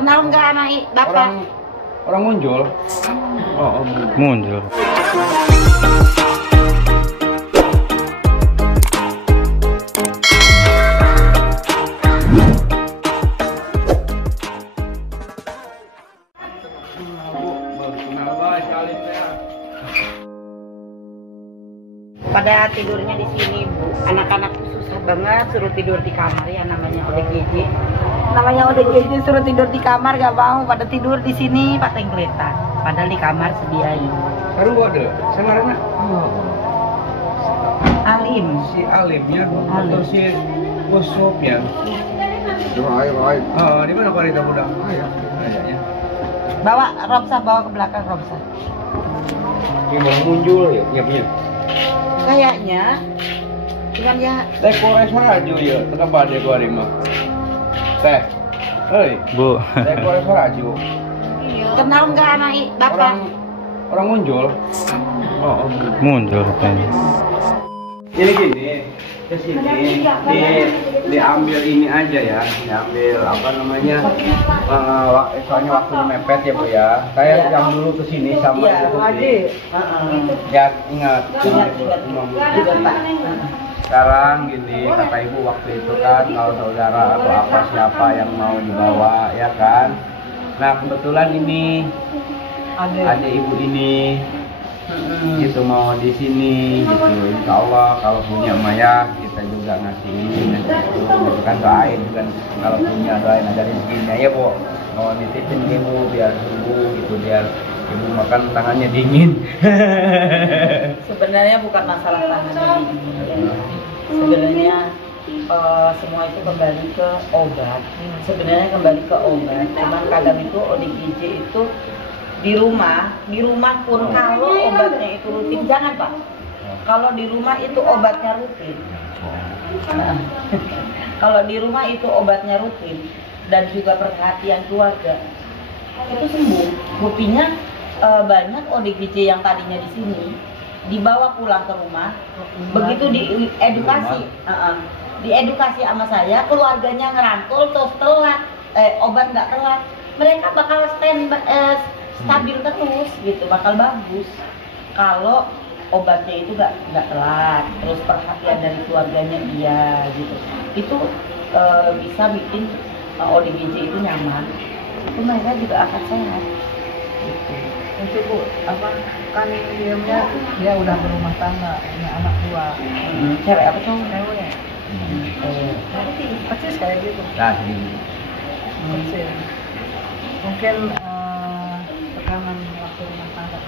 Kenal nggak anak bapak? Orang muncul. Oh, muncul. Pada tidurnya di sini, Bu. Anak-anak susah banget suruh tidur di kamar ya, namanya ODGJ. Namanya ODGJ suruh tidur di kamar gak mau, pada tidur di sini Pak Tengkletan. Padahal di kamar sediain. Baru ada sama Rena. Alim. Si Alimnya, atau si Usop ya. Right. Oh, di mana Parita budak? Kayaknya. Bawa Robsa, bawa ke belakang Robsa. Ini mau muncul ya, iya. Kayaknya, cuman ya. Dekores raju ya, tetap ada gua mah. Teh, hei, Bu. dekores raju. Kenal nggak anak bapak? Orang muncul. Oh, Muncul kayaknya. Ini gini, ke sini diambil ini aja ya, diambil apa namanya? Soalnya waktunya mepet ya Bu ya. Saya yang dulu ke sini sama Ibu Putri. Ya ingat. Sekarang gini kata Ibu waktu itu kan kalau saudara atau apa siapa yang mau dibawa ya kan. Nah kebetulan ini ada Ibu ini. Gitu mau di sini gitu, insya Allah kalau punya Maya kita juga ngasih ini gitu kan, doain kan kalau punya, doain ada rezekinya ya Bu, mau nitipin Ibu biar sembuh gitu, biar Ibu makan tangannya dingin. Sebenarnya bukan masalah tangannya dingin. Sebenarnya semua itu kembali ke obat. Sebenarnya kembali ke obat. Cuman kadang itu ODGJ itu di rumah pun kalau obatnya itu rutin, jangan Pak. Kalau di rumah itu obatnya rutin. Kalau di rumah itu obatnya rutin dan juga perhatian keluarga, itu sembuh. Buktinya banyak ODGJ yang tadinya di sini dibawa pulang ke rumah, begitu diedukasi sama saya, keluarganya ngerangkul terus telat, obat nggak telat, mereka bakal stabil terus gitu, bakal bagus kalau obatnya itu nggak telat, terus perhatian dari keluarganya iya gitu, itu bisa bikin ODGJ itu nyaman, itu mereka juga akan sehat gitu. Itu Bu, apa kan dia udah berumah tangga, punya anak dua. Cewek apa tuh? Cewek. Persis kayak gitu. Persis. Mungkin tekanan waktu rumah tangga.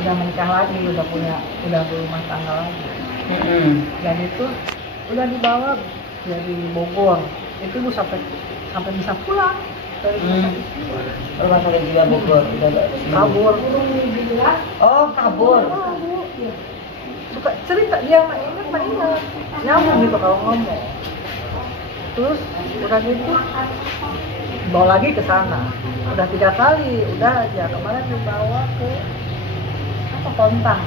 Udah menikah lagi, udah berumah tangga lagi. Dan itu udah dibawa dari Bogor. Itu Bu sampai bisa pulang. Rumah sakit juga Bogor, Kabur. Oh kabur. Suka cerita dia main nyambung gitu kalau ngomong. Terus udah gitu bawa lagi ke sana. Udah 3 kali, udah aja. Kemarin dibawa ke Kontang.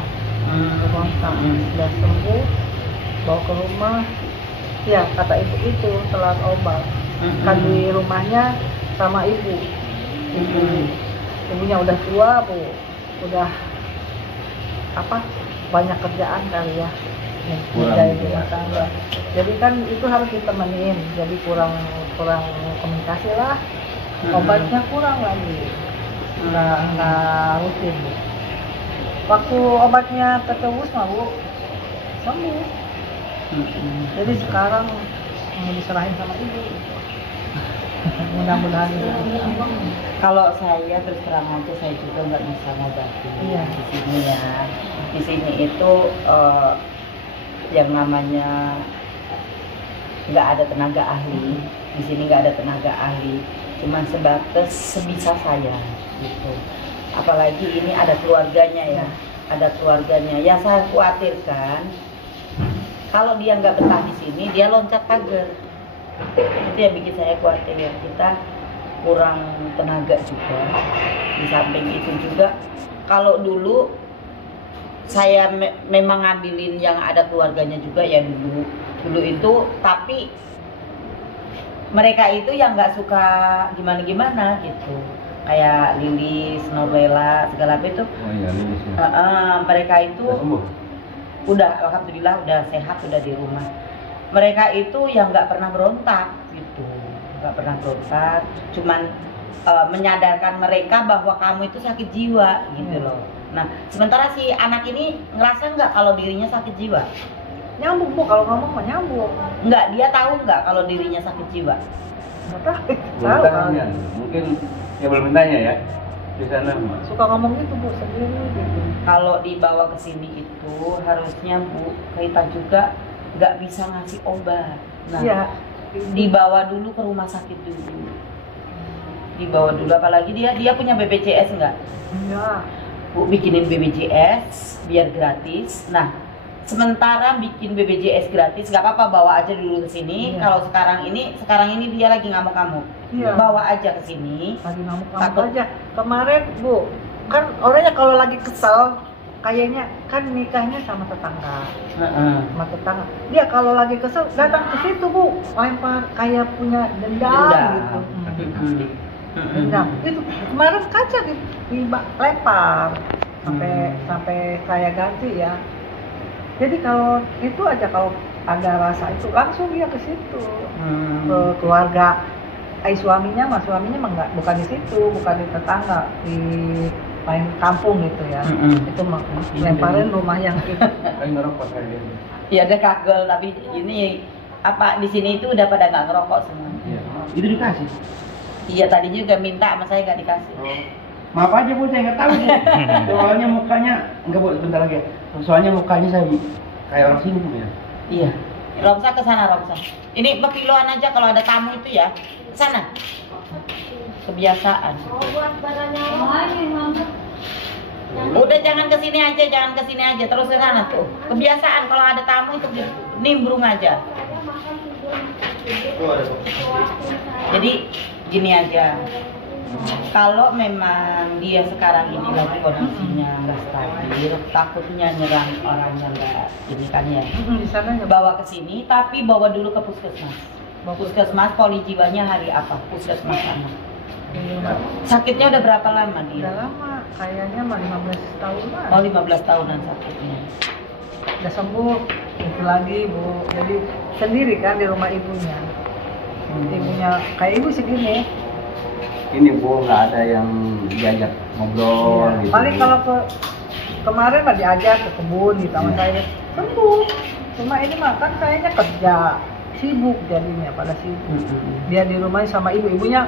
Ke Kontang. Udah sembuh, bawa ke rumah. Ya kata ibu itu telat obat. Kan di rumahnya sama ibu. Ibunya udah tua Bu, udah banyak kerjaan kali ya, menjadi rumah tangga. Jadi kan itu harus ditemenin, jadi kurang komunikasi lah. Obatnya kurang lagi, nggak rutin Bu. Waktu obatnya tertebus mah Bu sembuh. Jadi sekarang mau diserahin sama ibu. Mudah-mudahan. Kalau saya terus terang aja, saya juga nggak bisa ngobati di sini ya. Di sini itu yang namanya nggak ada tenaga ahli. Di sini nggak ada tenaga ahli, cuman sebatas sebisa saya gitu. Apalagi ini ada keluarganya ya, Ya saya khawatirkan kalau dia nggak betah di sini, dia loncat pagar. Itu yang bikin saya khawatir ya, kita kurang tenaga juga. Di samping itu juga kalau dulu saya memang ngambilin yang ada keluarganya juga ya dulu itu, tapi mereka itu yang nggak suka gimana-gimana gitu, kayak Lilis, Novela, segala apa itu. Oh iya, Lilis ya. Mereka itu Udah sembuh? udah, alhamdulillah udah sehat, udah di rumah. Mereka itu yang nggak pernah berontak gitu, nggak pernah berontak, cuman menyadarkan mereka bahwa kamu itu sakit jiwa gitu loh. Nah, sementara si anak ini ngerasa nggak kalau dirinya sakit jiwa? Nyambung Bu, kalau ngomong mah nyambung. Nggak, dia tahu nggak kalau dirinya sakit jiwa? Nggak tahu. Belum Tahu tanya. kan. Mungkin ya belum tanya ya di sana. Suka ngomong gitu Bu sendiri gitu. Kalau dibawa ke sini itu harusnya Bu, kita juga nggak bisa ngasih obat. Nah, Iya. dibawa dulu ke rumah sakit dulu. Dibawa dulu, apalagi dia punya BPJS nggak? Iya. Bu bikinin BPJS biar gratis. Nah, sementara bikin BPJS gratis nggak apa-apa, bawa aja dulu ke sini. Iya. Kalau sekarang ini dia lagi ngamuk-ngamuk. Iya. Bawa aja ke sini. Lagi ngamuk-ngamuk Takut. aja. Kemarin Bu, kan orangnya kalau lagi kesel, kayaknya kan nikahnya sama tetangga. Sama tetangga. Dia kalau lagi kesel datang ke situ Bu, lempar kayak punya dendam gitu. Dendam. Itu kemarin kaca dilempar sampai saya ganti ya. Jadi kalau itu aja, kalau ada rasa itu langsung dia ke situ. Ke keluarga suaminya mah nggak, bukan di situ, bukan di tetangga, di lain kampung gitu ya. Itu lemparin rumah yang itu. Kan ngerokok kayak gitu. Ya ada kagel, tapi ini apa di sini itu udah pada nggak ngerokok semua. Iya. Itu dikasih. Iya, tadi juga minta sama saya nggak dikasih. Oh. Maaf aja Bu, saya nggak tahu Bu. Soalnya mukanya enggak Bu, bentar lagi. Soalnya mukanya saya kayak orang sini Bu ya. Iya. Romsa ke sana, Romsa. Ini berkiloan aja kalau ada tamu itu ya. Ke sana. Kebiasaan. Udah jangan ke sini aja, terus ke sana tuh. Kebiasaan kalau ada tamu itu nimbrung aja. Jadi gini aja. Kalau memang dia sekarang ini lagi kondisinya nggak stabil, takutnya nyerang orang yang nggak ini kan ya. Di sana ya. Bawa ke sini, tapi bawa dulu ke puskesmas. Puskesmas poli jiwanya hari apa? Puskesmas anak. Sakitnya udah berapa lama Udah dia? lama, kayaknya mah 15 tahunan. Oh, 15 tahunan sakitnya. Udah sembuh, itu lagi Bu. Jadi sendiri kan di rumah ibunya. Ibunya kayak ibu segini. Ini Bu, nggak ada yang diajak ngobrol gitu. Paling kalau kemarin mah diajak ke kebun gitu sama saya, sembuh. Cuma ini mah kan kayaknya kerja, sibuk jadinya, pada sibuk. Dia di rumahnya sama ibunya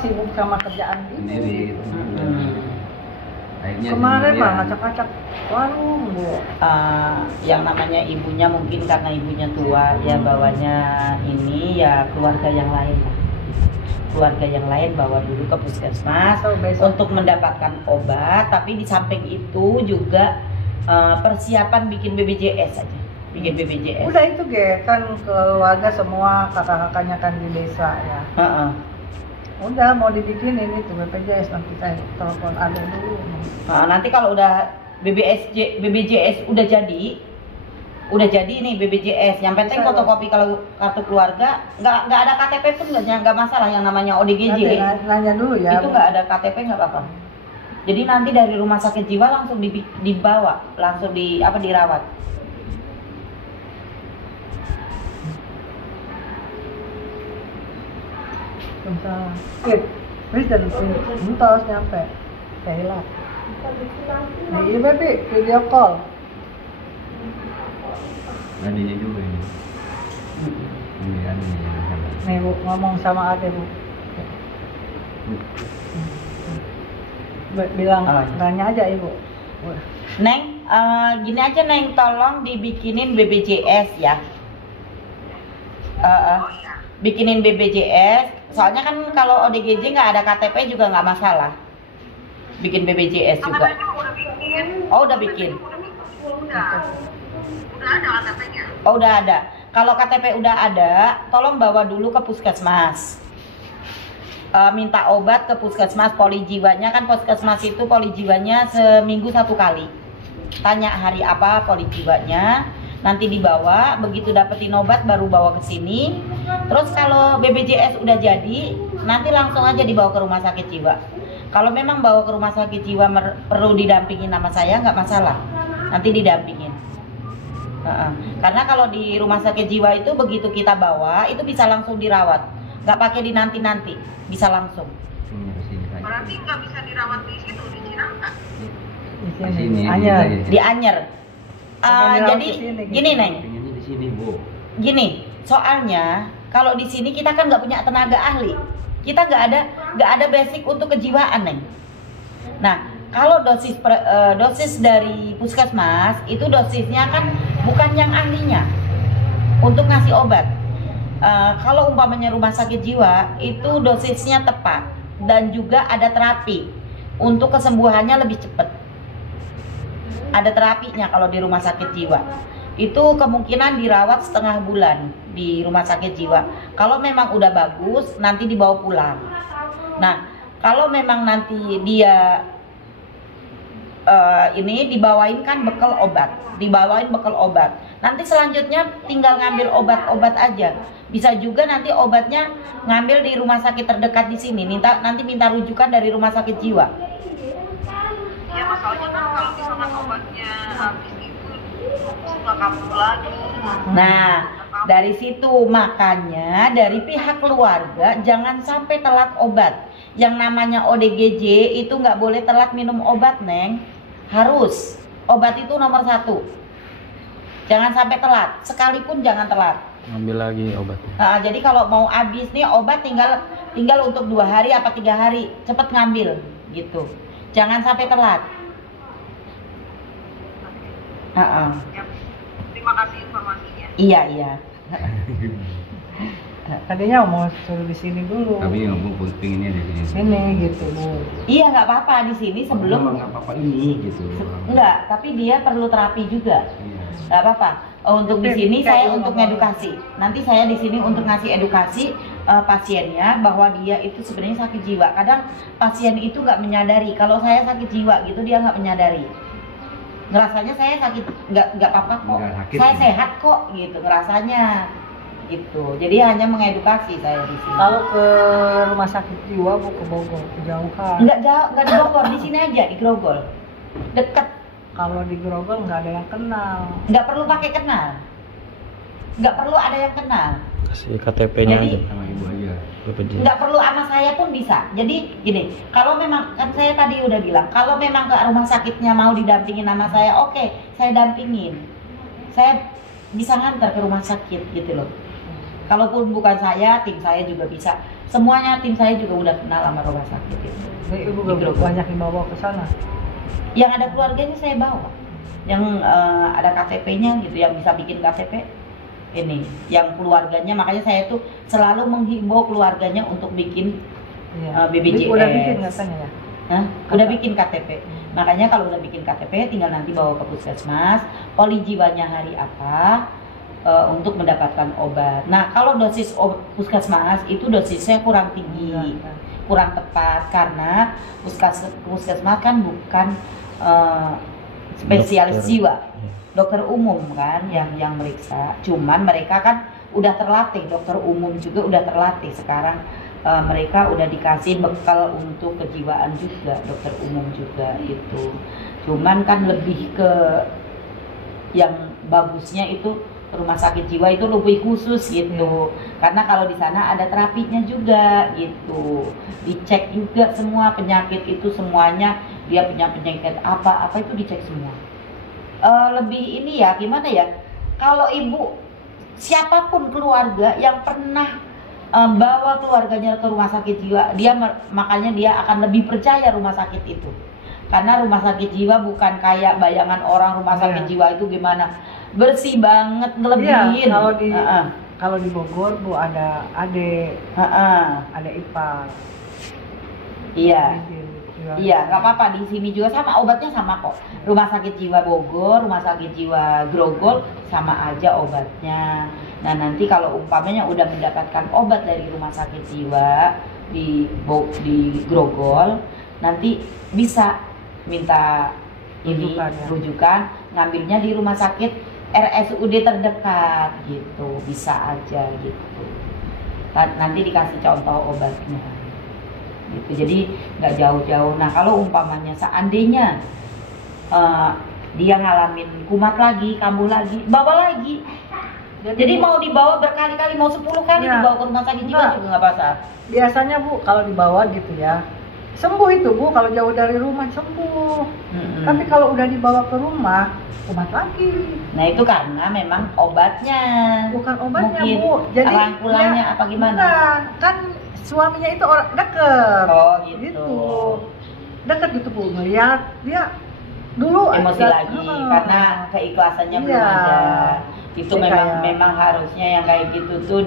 sibuk sama kerjaan Sendiri gitu. Akhirnya Kemarin sendirian. mah ngacak-ngacak warung Bu. Yang namanya ibunya mungkin karena ibunya tua ya, bawanya ini ya keluarga yang lain lah. Keluarga yang lain bawa dulu ke puskesmas untuk mendapatkan obat, tapi di samping itu juga persiapan bikin BPJS aja, bikin BPJS. Udah itu kan keluarga semua kakak-kakaknya kan di desa ya. Udah mau dibikinin itu BPJS, nanti saya telepon ada dulu. Nah, nanti kalau udah BPJS udah jadi nih BPJS, yang penting fotokopi kalau kartu keluarga, nggak ada KTP pun nggak masalah, yang namanya ODGJ. Nanti nanya dulu ya. Itu nggak ada KTP nggak apa-apa. Jadi nanti dari rumah sakit jiwa langsung dibawa, langsung dirawat. Please dan entos nyampe. Kayla. Iya baby, video call. Adanya juga ini. Ini adanya. Nih Bu, ngomong sama ade Bu. Bilang tanya aja Ibu. Neng, gini aja Neng, tolong dibikinin BPJS ya. Bikinin BPJS, soalnya kan kalau ODGJ nggak ada KTP juga nggak masalah. Bikin BPJS juga. Oh udah bikin. Oh udah ada. Kalau KTP udah ada, tolong bawa dulu ke puskesmas. Minta obat ke puskesmas poli jiwanya, kan puskesmas itu poli jiwanya seminggu 1 kali. Tanya hari apa poli jiwanya, nanti dibawa, begitu dapetin obat baru bawa ke sini. Terus kalau BPJS udah jadi, nanti langsung aja dibawa ke rumah sakit jiwa. Kalau memang bawa ke rumah sakit jiwa perlu didampingin sama saya, nggak masalah, nanti didampingin. Karena kalau di rumah sakit jiwa itu begitu kita bawa, itu bisa langsung dirawat, nggak pakai dinanti-nanti, bisa langsung. Berarti nggak bisa dirawat di situ, di Cirangka? Di sini. Anyer. Di Anyer. Jadi gini Neng, Pengennya di sini, Bu. gini, soalnya kalau di sini kita kan nggak punya tenaga ahli, kita nggak ada basic untuk kejiwaan Neng. Nah, kalau dosis dari puskesmas itu dosisnya kan bukan yang ahlinya untuk ngasih obat. Kalau umpamanya rumah sakit jiwa itu dosisnya tepat dan juga ada terapi untuk kesembuhannya lebih cepat. Ada terapinya kalau di rumah sakit jiwa. Itu kemungkinan dirawat setengah bulan di rumah sakit jiwa. Kalau memang udah bagus, nanti dibawa pulang. Nah, kalau memang nanti dia ini dibawain kan bekal obat. Nanti selanjutnya tinggal ngambil obat-obat aja. Bisa juga nanti obatnya ngambil di rumah sakit terdekat di sini. Nanti minta rujukan dari rumah sakit jiwa. Ya masalahnya kan kalau misalkan obatnya habis itu nggak kambuh lagi. Nah, dari situ makanya dari pihak keluarga jangan sampai telat obat. Yang namanya ODGJ itu nggak boleh telat minum obat, Neng. Harus. Obat itu nomor 1. Jangan sampai telat. Sekalipun jangan telat. Ambil lagi obat. Nah, jadi kalau mau habis nih obat tinggal untuk 2 hari apa 3 hari, cepet ngambil gitu. Jangan sampai telat. Ya, terima kasih informasinya. Iya. Tadinya mau suruh di sini dulu. Tapi Bu pinginnya di sini. Sini gitu, Bu. Iya, nggak apa-apa di sini sebelum. Nggak apa-apa ini gitu. Enggak, tapi dia perlu terapi juga. Iya. Nggak apa-apa. Untuk di sini Kayak saya di untuk rumah. ngedukasi. Nanti saya di sini untuk ngasih edukasi pasiennya bahwa dia itu sebenarnya sakit jiwa. Kadang pasien itu nggak menyadari kalau saya sakit jiwa gitu, dia nggak menyadari. Ngerasanya saya sakit, nggak apa-apa kok. Nggak sakit, Saya gitu. sehat kok gitu ngerasanya. Gitu. Jadi hanya mengedukasi saya di sini. Kalau ke rumah sakit jiwa, Bu, ke Bogor, kejauhan. Nggak jauh, nggak di Bogor, di sini aja di Grogol. Deket. Kalau di Grogol nggak ada yang kenal. Nggak perlu pakai kenal. Nggak perlu ada yang kenal. Kasih KTP-nya Jadi- aja. Sama Ibu aja. BPJS. Nggak perlu sama saya pun bisa. Jadi gini, kalau memang kan saya tadi udah bilang, kalau memang ke rumah sakitnya mau didampingin sama saya, oke, saya dampingin. Saya bisa ngantar ke rumah sakit gitu loh. Kalaupun bukan saya, tim saya juga bisa. Semuanya tim saya juga udah kenal sama rumah sakit itu. Jadi Ibu Di gak Grogol. banyak dibawa ke sana. Yang ada keluarganya saya bawa, yang ada KTP-nya gitu, yang bisa bikin KTP ini, yang keluarganya. Makanya saya tuh selalu menghimbau keluarganya untuk bikin BPJS. Udah bikin katanya ya? Hah? Udah bikin KTP. Makanya kalau udah bikin KTP tinggal nanti bawa ke puskesmas, poli jiwanya hari apa untuk mendapatkan obat. Nah, kalau dosis puskesmas itu dosisnya kurang tinggi, kurang tepat karena puskesmas kan bukan spesialis Dokter. jiwa, dokter umum kan yang meriksa. Cuman mereka kan udah terlatih, dokter umum juga udah terlatih sekarang. Mereka udah dikasih bekal untuk kejiwaan juga, dokter umum juga itu. Cuman kan lebih ke yang bagusnya itu rumah sakit jiwa itu lebih khusus gitu. Karena kalau di sana ada terapinya juga gitu. Dicek juga semua penyakit itu semuanya, dia punya penyakit apa itu dicek semua. Lebih ini ya gimana ya? Kalau ibu siapapun keluarga yang pernah bawa keluarganya ke rumah sakit jiwa, makanya dia akan lebih percaya rumah sakit itu. Karena rumah sakit jiwa bukan kayak bayangan orang rumah sakit jiwa itu gimana, bersih banget, ngelebihin. Iya, kalau di Bogor, Bu, ada ada ipar. Iya. Iya, nggak apa-apa, di sini juga sama, obatnya sama kok. Rumah sakit jiwa Bogor, rumah sakit jiwa Grogol sama aja obatnya. Nah, nanti kalau umpamanya udah mendapatkan obat dari rumah sakit jiwa di Grogol, nanti bisa minta ini Rujukan, ya. rujukan, ngambilnya di rumah sakit RSUD terdekat gitu, bisa aja gitu. Nanti dikasih contoh obatnya gitu, jadi nggak jauh-jauh. Nah kalau umpamanya seandainya dia ngalamin kumat lagi, kambuh lagi, bawa lagi. Jadi mau dibawa berkali-kali, mau 10 kali Ya. dibawa ke rumah sakit juga nggak masalah. Biasanya Bu kalau dibawa gitu ya, sembuh itu Bu, kalau jauh dari rumah sembuh. Tapi kalau udah dibawa ke rumah, kumat lagi. Nah itu karena memang obatnya, Bukan obatnya mungkin Bu, jadi rangkulannya ya, apa gimana? bukan, kan suaminya itu orang deket. Oh gitu. Deket gitu Bu, ngeliat dia dulu Emosi ada- lagi Heeh. karena keikhlasannya belum Iya. ada. Itu Jadi memang kayak- memang harusnya yang kayak gitu tuh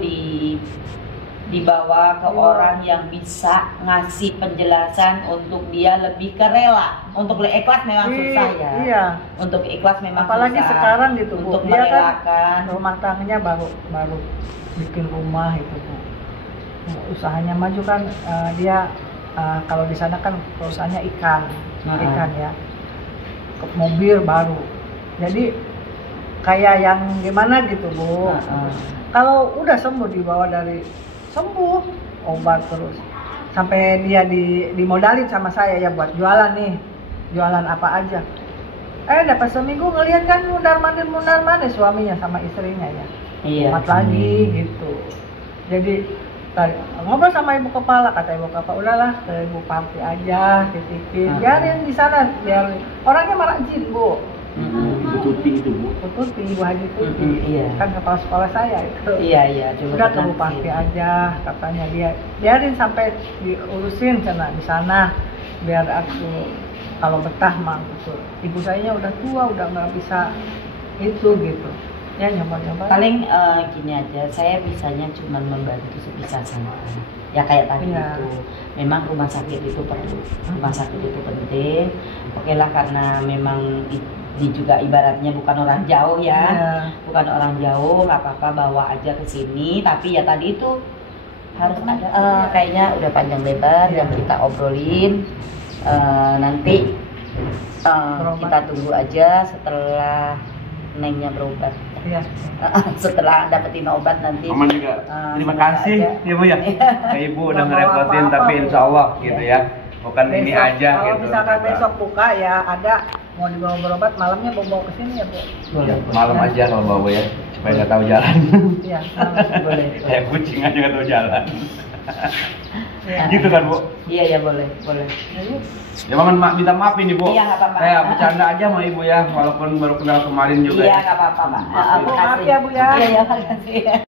dibawa ke orang yang bisa ngasih penjelasan untuk dia lebih ke rela. Untuk ikhlas memang susah ya. Iya. Untuk ikhlas memang Apalagi susah. sekarang gitu Bu, Untuk dia kan merelakan. rumah tangganya baru bikin rumah itu Bu. Usahanya maju kan, dia kalau di sana kan perusahaannya ikan ya, mobil baru. Jadi kayak yang gimana gitu Bu. Kalau udah sembuh dibawa dari sembuh obat terus sampai dia dimodalin sama saya ya buat jualan nih, jualan apa aja. Dapat seminggu ngelihat kan mundar mandir suaminya sama istrinya ya. Iya. Kumat lagi gitu. Jadi ngobrol sama ibu kepala, kata ibu kepala udahlah ke ibu Parti aja, titipin, biarin di sana, biar orangnya rajin Bu. Ibu Tuti itu Bu. Bu Tuti, Ibu Haji Tuti, iya. kan kepala sekolah saya itu. Iya coba Udah ke Bu tenang Parti sih. aja, katanya dia biarin sampai diurusin karena di sana, biar aku kalau betah mah gitu. Ibu saya udah tua, udah nggak bisa itu gitu. Ya nyoba-nyoba. Paling gini aja, saya bisanya cuma membantu sebisa saya. Ya kayak tadi Iya. itu, memang rumah sakit itu perlu, rumah sakit itu penting. Oke lah karena memang ini juga ibaratnya bukan orang jauh ya, Iya. bukan orang jauh, nggak apa-apa bawa aja ke sini. Tapi ya tadi itu harus ada, kayaknya udah panjang lebar yang kita obrolin. Nanti kita tunggu aja setelah Nengnya berobat. Iya. Setelah dapetin obat nanti. Aman juga. Terima semoga kasih aja. ya Bu ya. Kayak Ibu udah Nggak bawa ngerepotin apa-apa, tapi Bu. insya Allah gitu ya. Bukan ini Besok, aja kalau gitu. misalkan besok buka ya ada mau dibawa berobat, malamnya bawa ke sini ya Bu. Ya, malam aja kalau bawa ya supaya nggak tahu jalan. Iya, malam. Boleh. Kayak kucing aja nggak tahu jalan. Iya. Gitu kan Bu. Iya boleh. Ya Maman minta maaf ini Bu. Iya, nggak apa-apa. Saya bercanda aja sama Ibu ya, walaupun baru kenal kemarin juga. Iya ya. nggak apa-apa Pak. Maaf, maaf ya, Bu, ya. Iya makasih.